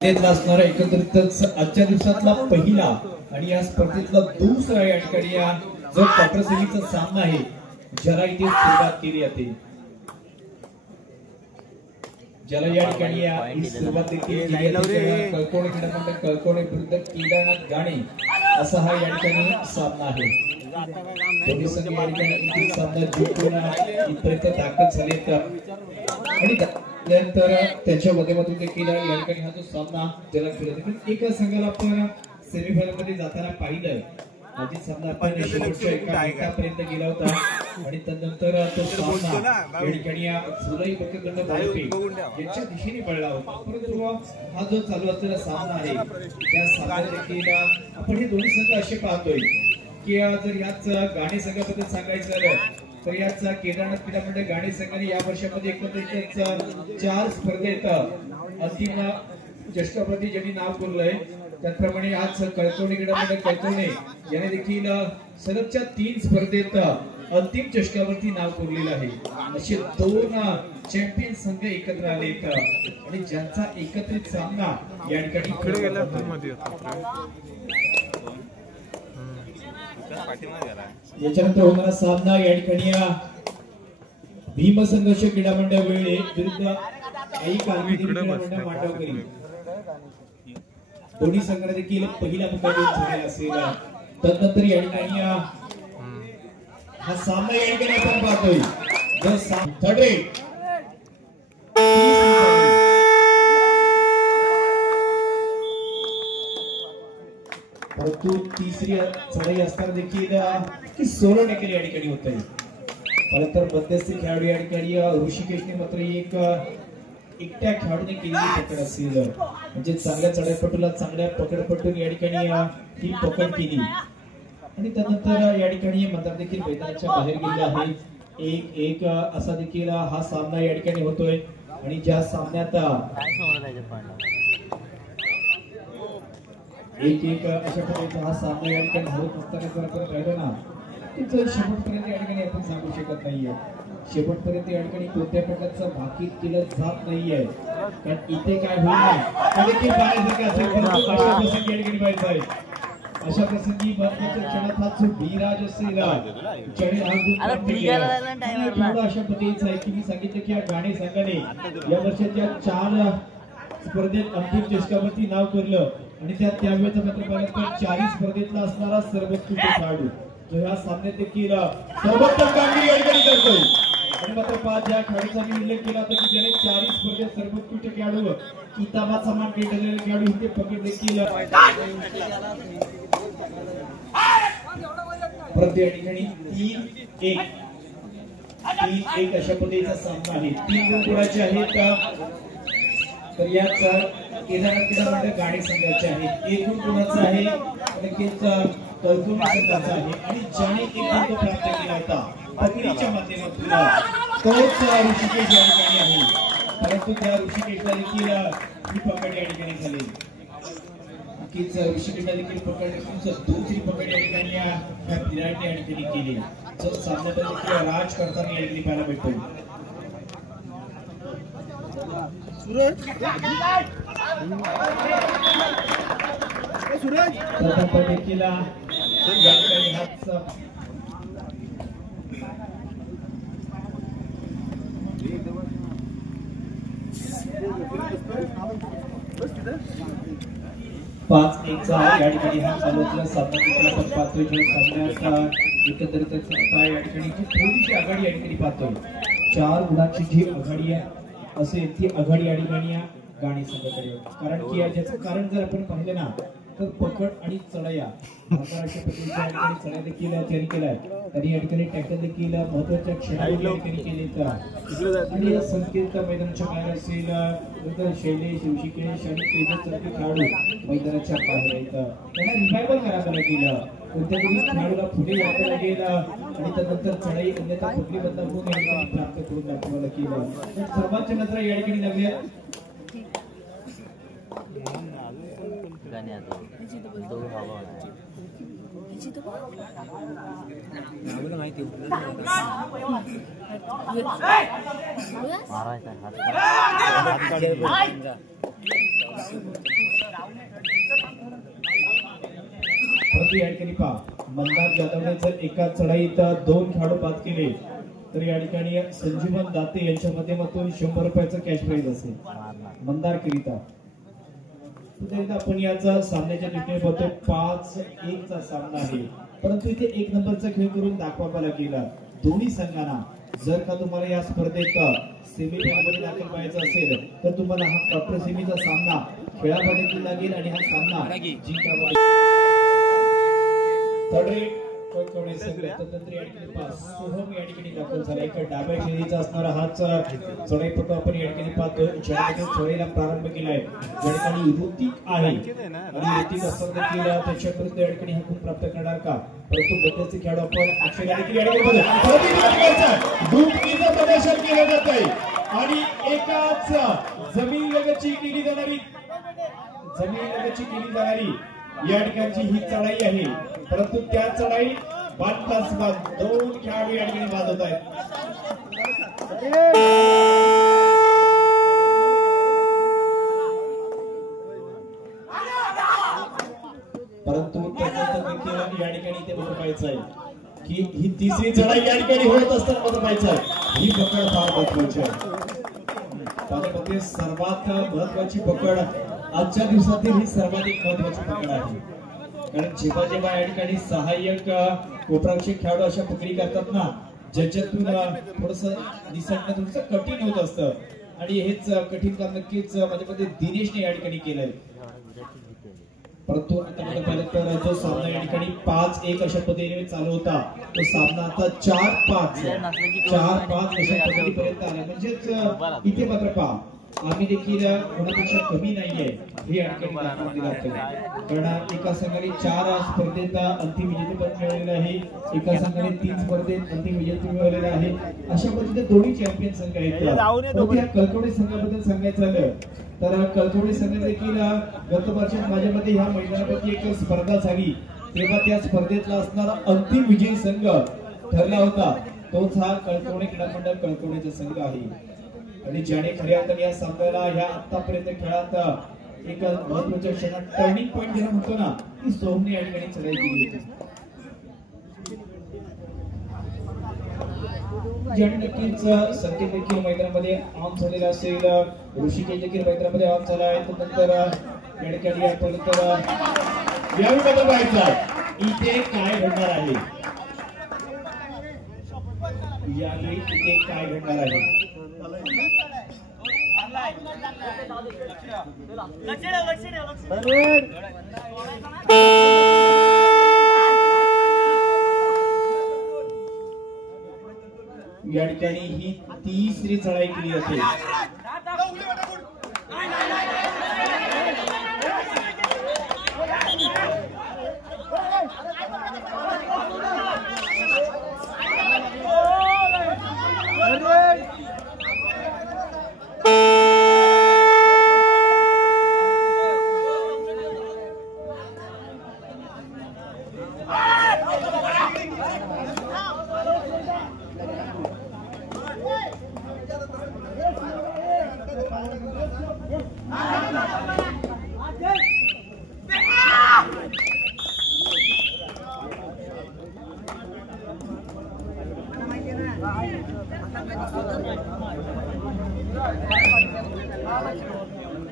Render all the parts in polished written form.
असणारा एकत्रितच आजच्या दिवसातला पहिला आणि या स्पर्धेतला दुसरा या ठिकाणी जो क्वार्टर सेमीचा सामना आहे ज्याला इथे सुरुवात केली जाते, ज्याला या ठिकाणी सुरुवात कळकोणे क्रीडामंडळ कळकोणे विरुद्ध केदारनाथ गाणे असा हा या ठिकाणी सामना आहे। दोन्ही संघ या ठिकाणी सामना जिंकून इथपर्यंत दाखल झालेत आणि त्यानंतर त्यांच्या माध्यमातून देखील या ठिकाणी हा जो सामना ज्याला खेळला एका संघाला आपण सेमीफायनल मध्ये जाताना पाहिलंय। आधी सामना आपण शेवटच्या एका मिनिटापर्यंत गेला होता आणि त्यानंतर तो सामना या ठिकाणी जुलै बकेदंड भाऊपे यांच्या दिशेने पडला होता। परंतु हा जो चालू असलेला सामना आहे त्या सामन्यात देखील आपण हे दोन्ही संघ असे पाहतोय की जर याच गाणे संघाबद्दल सांगायचं झालं तर याच केदारनाथ क्रीडामंडळ गाणे संघाने या वर्षामध्ये एकत्रित 4 स्पर्धेत अंतिम जष्टाप्रती ज्यांनी नाव कोरलंय, त्याचप्रमाणे आज कळकोणे क्रीडामंडळ कळकोणे याने देखील सलगच्या 3 स्पर्धेत अंतिम चषकावरती नाव कोरलेलं आहे। असे 2 चॅम्पियन संघ एकत्र आलेत आणि ज्यांचा एकत्रित सामना या ठिकाणी याच्यानंतर होणारा सामना या ठिकाणी भीम संघर्ष क्रीडामंडळ वेळे विरुद्ध आई कालमेदी क्रीडामंडळ मांडवकरी दोन्ही संघांना देखील पहिला मुकाबला झालेला असेल। त्यानंतर या ठिकाणी हा सामना या ठिकाणी आपण पाहतोय जो थर्ड रेट परंतु तिसरी चढाई असताना देखील 16% या ठिकाणी होत आहे। खरंतर मध्यस्थी खेळाडू या ठिकाणी ऋषिकेशने मात्र एकट्या खेळाडूने केलेली पकड असेल, म्हणजे चांगल्या चढाईपटूला चांगल्या पकडपटून या ठिकाणी ही पकड केली आणि त्यानंतर या ठिकाणी मतदार देखील मैदानाच्या बाहेर गेले आहेत। एक असा देखील हा सामना या ठिकाणी होतोय आणि ज्या सामन्यात एक अशा पद्धतीचा हा सामना या ठिकाणी होत असताना जर आपण पाहिलं ना तर शेवटपर्यंत या ठिकाणी आपण सांगू शकत नाहीये, शेवटपर्यंत या ठिकाणी कोणत्या प्रकारचं भाकीत केलं जात नाहीये, कारण इथे काय होईल देखील पाहण्यासारखं असेल। परंतु अशा प्रसंगी या ठिकाणी पाहायचं आहे, अशा प्रसंगी महत्वाच्या क्षणात हा जो धीराज असेल ज्याने हा गुण प्राप्त केला अशा पद्धतीचं आहे की मी सांगितलं की या गाणे संघाने या वर्षाच्या 4 स्पर्धेत अंतिम चषकावरती नाव कोरलं आणि त्यावेळेचा मात्र पाहिलं तर 4 स्पर्धेतला असणारा सर्वोत्कृष्ट खेळाडू जो ह्या सामन्यात देखील सर्वोत्तम कामगिरी या ठिकाणी करतोय आणि मात्र 5 या खेळाडूचा मी उल्लेख केला होता की ज्याने 4 स्पर्धेत सर्वोत्कृष्ट खेळाडू किताबात समान केलेले खेळाडू इथे पकड देखील परत या ठिकाणी 3-1 अशा पद्धतीचा सामना आहे। 3 गुण कोणाचे आहेत तर याच केदारनाथ क्रीडामंडळ गाणे संघाचे आहे, 1 गुण कोणाचा आहे नक्कीच कळकोणे संघाचा आहे आणि ज्याने 1 गुण प्राप्त केला होता पकडीच्या माध्यमातून तोच ऋषिकेश या ठिकाणी आहे। परंतु त्या ऋषिकेशला देखील ही पकड या ठिकाणी झाली, नक्कीच ऋषिकेशला देखील पकड दुसरी पकड या ठिकाणी या विराटने या ठिकाणी केली, जो सामन्यात राज करताना या ठिकाणी पाहायला भेटतो। देखील5-1 या ठिकाणी हा चालू सामना आपण पाहतोय, जो सामन्यात एकंदरीत या ठिकाणी थोडीशी आघाडी या ठिकाणी पाहतोय। 4 गुणांची जी आघाडी आहे असे ती आघाडी या ठिकाणी गाणी संघाकडे होती, कारण की याचं कारण जर आपण पाहिलं ना तर पकड आणि चढाया अशा पद्धतीच्या या ठिकाणी चढाई देखील तयारी केलाय आणि या ठिकाणी टॅकल देखील महत्वाच्या क्षणाला या ठिकाणी केलेत आणि संकेत मैदानाच्या बाहेर असेल शैलेश ऋषिकेश आणि तेजस सारखे खेळाडू मैदानाच्या बाहेर आहेत, त्यांना रिवायवल करावं लागेल, कोणत्या तरी खेळाडूला पुढे यावं लागेल आणि त्यानंतर चढाई अन्यथा कुठली बदल होऊन या ठिकाणी प्राप्त करून दाखवावं लागेल। तर सर्वांच्या नजरा या ठिकाणी लागल्या मारायचा परंतु या ठिकाणी पहा मंदार जाधवने जर एका चढाईत 2 खेळाडू बाद केले तर या ठिकाणी संजीवन दाते यांच्या माध्यमातून 100 रुपयाचं कॅश प्राइज असेल मंदार करिता. आपण याचा सामन्याच्या दृष्टीने बघतो 5-1 चा सामना आहे, परंतु इथे 1 नंबरचा खेळ करून दाखवावा लागेल दोन्ही संघांना. जर का तुम्हाला या स्पर्धेत सेमीफायनल मध्ये दाखल व्हायचं असेल तर तुम्हाला हा क्वार्टर सेमीचा सामना खेळामध्ये लागेल आणि हा सामना जिंकावा. कळकवणे संघ तंत्र या ठिकाणी पास सोहम या ठिकाणी दाखल झाला. एक डाव्या शैलीचा असणारा हाच चढाईपटू आपण या ठिकाणी पाहतोय, ज्याने चढाईला प्रारंभ केलाय. या ठिकाणी ऋतिक आहे आणि ऋतिक असताना देखील त्याच्या विरुद्ध या ठिकाणी हक्क प्राप्त करणार का, परंतु बदलचे खेळाडू आपण अक्षय देखील या ठिकाणी दुपटीचं प्रदर्शन केलं जात आहे आणि एकाच जमीन केली जाणारी या ठिकाणची ही चढाई आहे, परंतु त्या चढाई 2 खेळाडू या ठिकाणी बाद होत आहेत. परंतु या ठिकाणी ते बघायचं आहे की ही तिसरी चढाई या ठिकाणी होत असताना बघायचं आहे. ही पकड फार महत्वाची आहे, सर्वात महत्वाची पकड आजच्या दिवसातील ही सर्वाधिक महत्वाची पकड आहे. कारण जेव्हा जेव्हा या ठिकाणी सहाय्यक कोपराक्षक खेळाडू अशा पकडी करतात ना, ज्याच्यातून थोडस दिसणं थोडस कठीण होत असतं आणि हेच कठीण काम नक्कीच माझ्या मते दिनेशने या ठिकाणी केलंय. परंतु आता मला पाहिलं तर जो सामना या ठिकाणी 5-1 अशा पद्धतीने चालू होता, तो सामना आता 4-5 अशा पद्धतीपर्यंत आला. म्हणजेच इथे मात्र पहा आम्ही देखील कोणापेक्षा कमी नाहीये हे या ठिकाणी दाखवून दिलं जातं. कारण एका संघाने 4 स्पर्धेत अंतिम विजेतेपद मिळवलेलं आहे, एका संघाने 3 स्पर्धेत अंतिम विजेते मिळवलेलं आहे. अशा पद्धतीने दोन्ही चॅम्पियन संघ आहेत. कळकवणे संघाबद्दल सांगायचं झालं तर कळकवणे संघ देखील गत वर्षात माझ्या मते ह्या मैदानापैकी एक स्पर्धा झाली तेव्हा त्या स्पर्धेतला असणारा अंतिम विजयी संघ ठरला होता, तोच हा कळकवणे क्रीडा मंडळ कळकवणेचा संघ आहे. आणि ज्याने खऱ्या अर्थाने या सामन्याला ह्या आतापर्यंत खेळात एक महत्वाच्या क्षणात टर्निंग पॉइंट ज्याला म्हणतो ना, ती सोहमने या ठिकाणी चढाई केली होती. ज्याने नक्कीच संकेत देखील मैदानामध्ये ऑन झालेला असेल, ऋषिकेश देखील मैदानामध्ये ऑन झाला आहे. नंतर या ठिकाणी आपण यावेळी बघायचं इथे काय घडणार आहे, यावेळी इथे काय घडणार आहे. या ठिकाणी ही तिसरी चढाई केली जाते.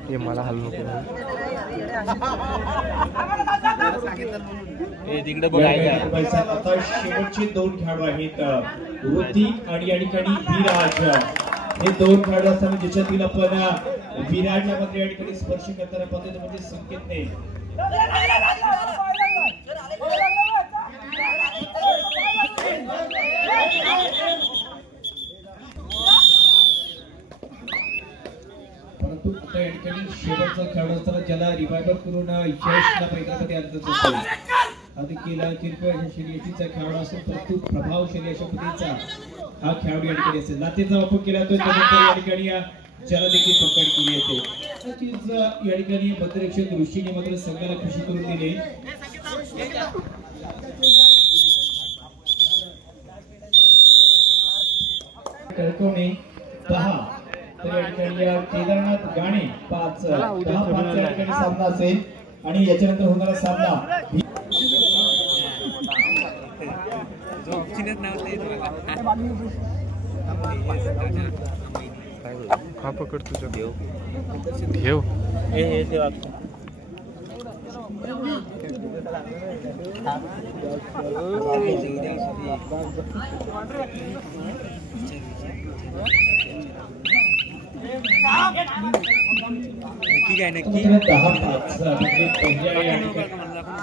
ये मला हलवू तिकडे बघायचं. आता शेवटचे 2 खेळाडू आहेत ऋतिक आणि या ठिकाणी विराज. हे 2 खेळाडू असताना ज्याच्यातील आपण विराजला मात्र या ठिकाणी स्पर्श करताना पाहतो म्हणजे संकेतने परंतु आता या ठिकाणी शेवटचा खेळाडू असताना ज्याला रिवायवर करून यशला मैदानामध्ये आणत असतो देखील किरकोळ शर्यतीचा खेळाडू असेल, परंतु प्रभावशाली अशा पद्धतीचा हा खेळाडू या ठिकाणी असेल. लातेचा वापर केला जातो त्यानंतर या ठिकाणी ज्याला देखील पकड केली येते. नक्कीच या ठिकाणी मध्यरक्षक ऋषीने मात्र संघाला खुशी करून दिली. कळकवणे 10 तर या ठिकाणी केदारनाथ गाणे 5-10-5 या ठिकाणी सामना असेल आणि याच्यानंतर होणारा सामना हा पकड तुझ्या देव ठेव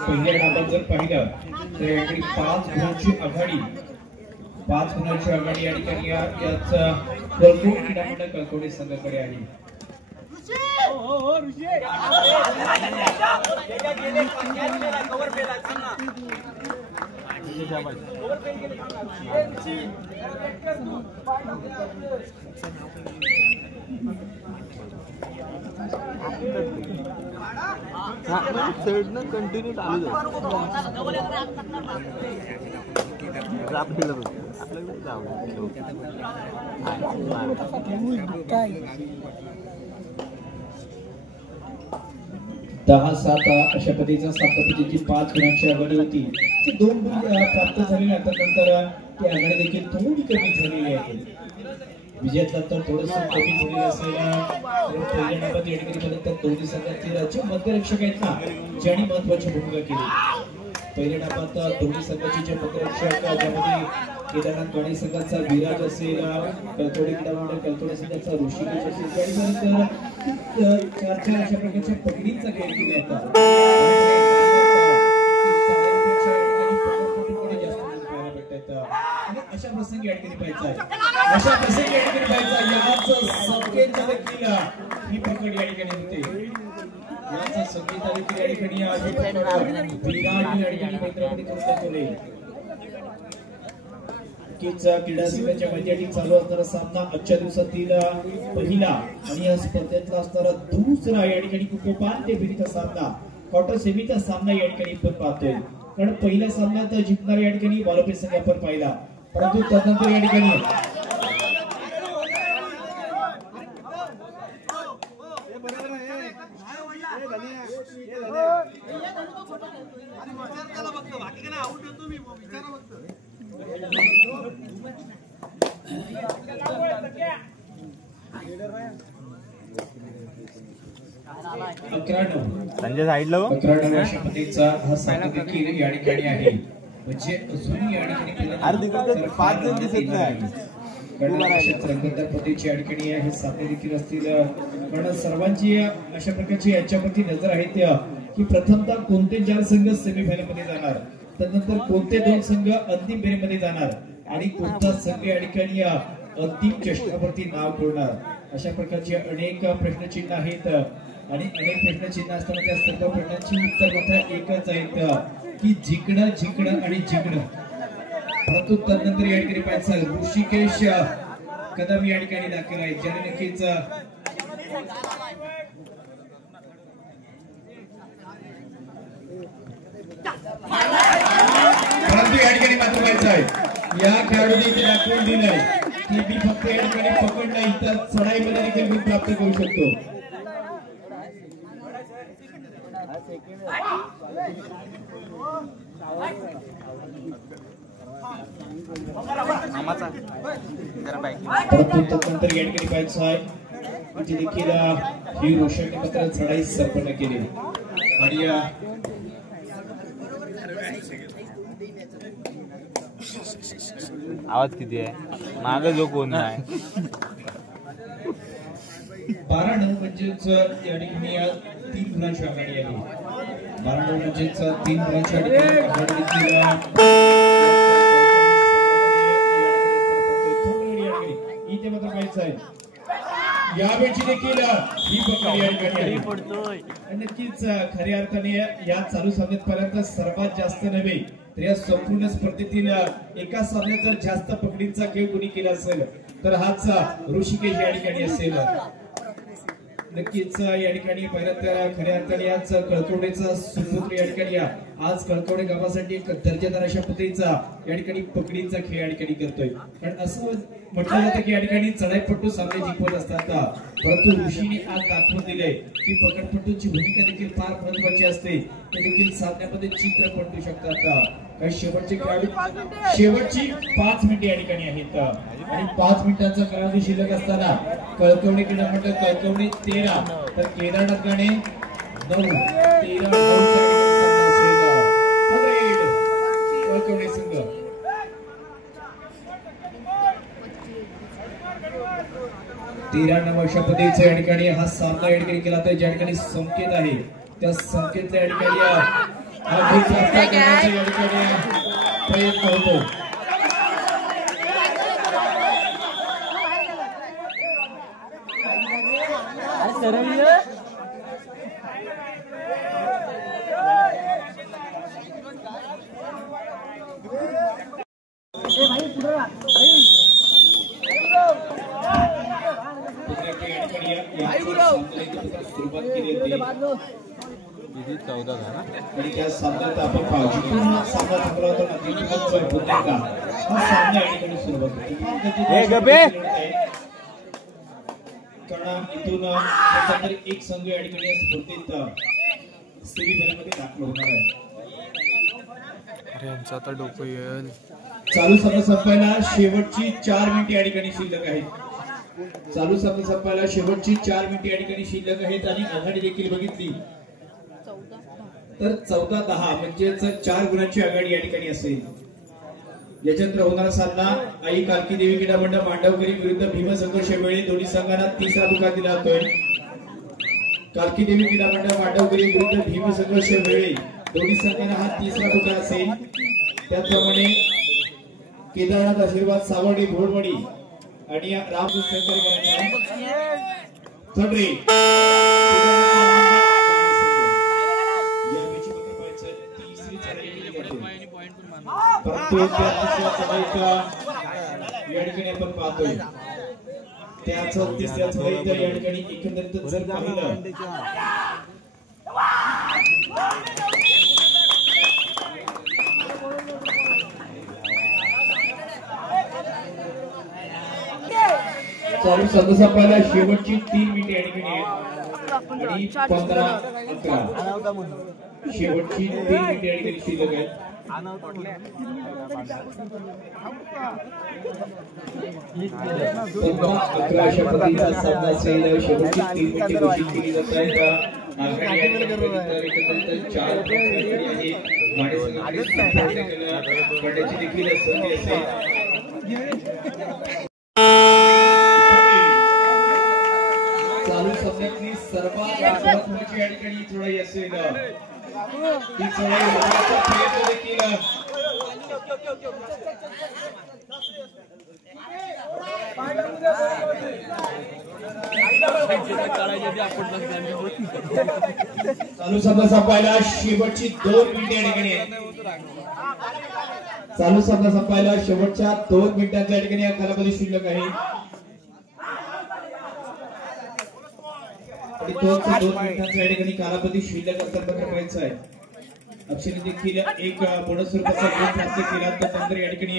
पहिल्या डावात जर पाहिलं तर या ठिकाणी 5 गुणांची आघाडी या ठिकाणी याच कळकोट क्रीडा मंडळ कळकोटे संघाकडे आहे. कंटिन्यू चालू दहा 7 अशा पद्धतीचा 7 पद्धतीची 5 गुणांची आघाडी होती. ती 2 गुण प्राप्त झाली नंतर ती आघाडी देखील थोडी कमी झालेली आहे. विजयातला तर थोडंसं कमी झालेलं असेल. पहिल्या डावात या ठिकाणी तर दोन्ही संघातील जे मध्यरक्षक आहेत ना ज्यांनी महत्वाची भूमिका केली. पहिल्या डावात दोन्ही संघाचे जे मध्यरक्षक ज्यामध्ये केदारनाथ गाणी संघाचा विराज असेल, कळकोडे क्रीडा मंडळ कळकोडे संघाचा ऋषिकेश असेल, त्यानंतर 4 अशा प्रकारच्या पकडीचा खेळ केला होता. अशा प्रसंगी या ठिकाणी पाहायचा याच संकेत देखील ही पकड या ठिकाणी होते. याचा संकेत देखील या ठिकाणी विराट या ठिकाणी मैत्रीमध्ये करून दाखवले. क्रीडा संघाच्या मैदानी चालू असणारा सामना आजच्या दिवसातील पहिला आणि या स्पर्धेतला असणारा दुसरा या ठिकाणी उपांत्य फेरीचा सामना क्वार्टर सेमीचा सामना या ठिकाणी आपण पाहतोय. कारण पहिल्या सामन्यात जिंकणारा या ठिकाणी वालोपे संघ आपण पाहिला, परंतु त्यानंतर या ठिकाणी संजय साईडला 11 वर्षांचा हा सामना देखील या ठिकाणी आहे. म्हणजे अजूनही या ठिकाणी 5 जण दिसत नाही. रंगतदार पद्धतीची या ठिकाणी हे सामने देखील असतील. कारण सर्वांची अशा प्रकारची याच्यावरती नजर आहे की प्रथमतः कोणते 4 संघ सेमीफायनल मध्ये जाणार, त्यानंतर कोणते 2 संघ अंतिम फेरीमध्ये जाणार आणि कोणता संघ या ठिकाणी अंतिम चषकावरती नाव कोरणार. अशा प्रकारचे अनेक प्रश्नचिन्ह आहेत आणि अनेक प्रश्नचिन्ह असताना त्या सर्व प्रश्नांची उत्तर मात्र एकच आहेत की जिंकणं आणि जिंकणं. परंतु त्यानंतर या ठिकाणी पाहायचं ऋषिकेश कदम या ठिकाणी दाखल आहेत, ज्याने नक्कीच परंतु या ठिकाणी मात्र पाहायचं आहे या खेळाडूने दाखवून दिलंय की मी फक्त या ठिकाणी पकड नाही तर चढाईमध्ये देखील गुण प्राप्त करू शकतो. परंतु त्यानंतर या ठिकाणी पाहायचं आहे की देखील ही रोषाने मात्र चढाई संपन्न केली आणि आवाज किती आहे मागे जो कोण नाही. 12-9 म्हणजेच या ठिकाणी 3 गुणांची आघाडी आहे. 12-9 म्हणजेच 3 गुणांची आघाडी इथे मात्र पाहायचं आहे यावेळी देखील ही पकड या ठिकाणी नक्कीच खऱ्या अर्थाने या चालू सामन्यापर्यंत सर्वात जास्त नव्हे तर या संपूर्ण स्पर्धेतील एका सामन्यात जर जास्त पकडींचा खेळ कोणी केला असेल तर हाच ऋषिकेश या ठिकाणी असेल. नक्कीच या ठिकाणी पहिल्या तर खऱ्या अर्थाने आज कळकोडेचा सुपुत्र या ठिकाणी आज कळकोडे गावासाठी एक दर्जेदार अशा पद्धतीचा या ठिकाणी पकडीचा खेळ या ठिकाणी करतोय. कारण असं म्हटलं जातं की या ठिकाणी चढाईपट्टू सामने जिंकवत असतात, परंतु ऋषीने आज दाखवून दिले की पकडपट्टूची भूमिका देखील फार महत्वाची असते. ते देखील सामन्यामध्ये चित्र पडू शकतात. काही शेवटचे खेळाडू शेवटची 5 मिनिटे या ठिकाणी आहेत आणि 5 मिनिटांचा कालावधी शिल्लक असताना कळकवणे क्रीडा मंडळ कळकवणे 13 तर केदारनाथ गाणे 9 कळकवणे संघ 13 अशा पद्धतीचा या ठिकाणी हा सामना या ठिकाणी केला तर ज्या ठिकाणी संकेत आहे त्या संकेतला या ठिकाणी प्रयत्न होतो सुरुवात केली होती 14 झाला आणि त्या सामन्यात आपण पाहू सामना थांबला होता नक्की पुन्हा एकदा हा सामना या ठिकाणी सुरुवात कारण इथून त्याच्यानंतर एक संघ या ठिकाणी स्पर्धेत सेमीफायनलमध्ये दाखल होणार आहे अरे आमचा आता डोकं येईल चालू सामना संपायला शेवटची 4 मिनिटे या ठिकाणी शिल्लक आहेत चालू सामना संपायला शेवटची 4 मिनिटे या ठिकाणी शिल्लक आहेत आणि आघाडी देखील बघितली तर 14-10 म्हणजेच 4 गुणांची आघाडी या ठिकाणी असेल याच्यानंतर होणारा सामना आई कालकी देवी क्रीडा मंडळ मांडवकरी विरुद्ध भीम संघर्ष वेळी दोन्ही संघांना तिसरा पुकार दिला जातोय कालकी देवी क्रीडा मंडळ मांडवकरी विरुद्ध भीम संघर्ष वेळी दोन्ही संघांना हा तिसरा पुकार असेल त्याचप्रमाणे केदारनाथ आशीर्वाद सावडी भोरवडी आणि रामकृष्ण थोडरे या ठिकाणी आपण पाहतोय त्याच तिसऱ्या चढाईच्या या ठिकाणी एकंदरीत जर पाहिलं चालू सामना संपायला शेवटची 3 मिनिटे या ठिकाणी आणि 15-11 शेवटची 3 मिनिटे या ठिकाणी शिल्लक आहेत 15-11 अशा पद्धतीचा सामना असेल शेवटची 3 मिनिटे घोषित केली जात आहेत आघाडी या ठिकाणी 4 आहे पडण्याची देखील संधी असेल चालू सामन्यातली सर्वात महत्त्वाची या ठिकाणी चढाई असेल ती चढाई होण्याचा प्रयत्न देखील चालू सामना संपायला शेवटची 2 मिनिटे या ठिकाणी चालू सामना संपायला शेवटच्या 2 मिनिटांच्या ठिकाणी या कालावधी शिल्लक आहे आणि तो 2 मिनिटांच्या या ठिकाणी कालावधी शिल्लक असताना पाहायचं आहे अक्षरी देखील एक बोनस स्वरूपाचा गुण प्राप्त केला त्यानंतर या ठिकाणी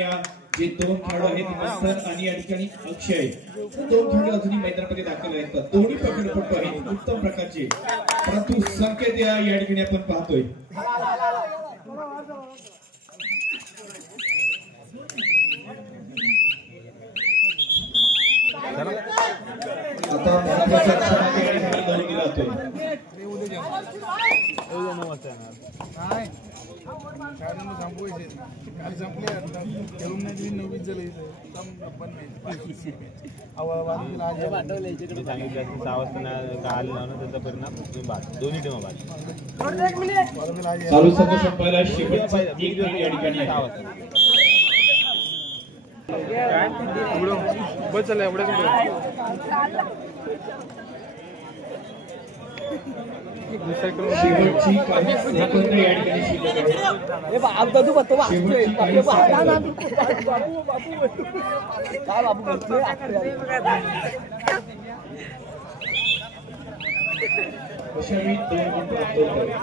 जे 2 खेळाडू आहेत मंथन आणि या ठिकाणी अक्षय 2 खेळाडू अजूनही मैदानामध्ये दाखल आहेत दोन्ही पकडपट्टू आहेत उत्तम प्रकारचे परंतु संकेत या ठिकाणी आपण पाहतोय आता महत्त्वाचा क्षण या ठिकाणी लावून दिला जातोय चालू संघ संपायला शेवटचा 1 मिनिट या ठिकाणी शेवटची काही सेकंद या ठिकाणी शिल्लक आहे अशा वेळी 2 गुण प्राप्त होतात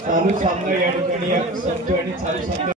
चालू सामना या ठिकाणी संपतो आणि चालू सामना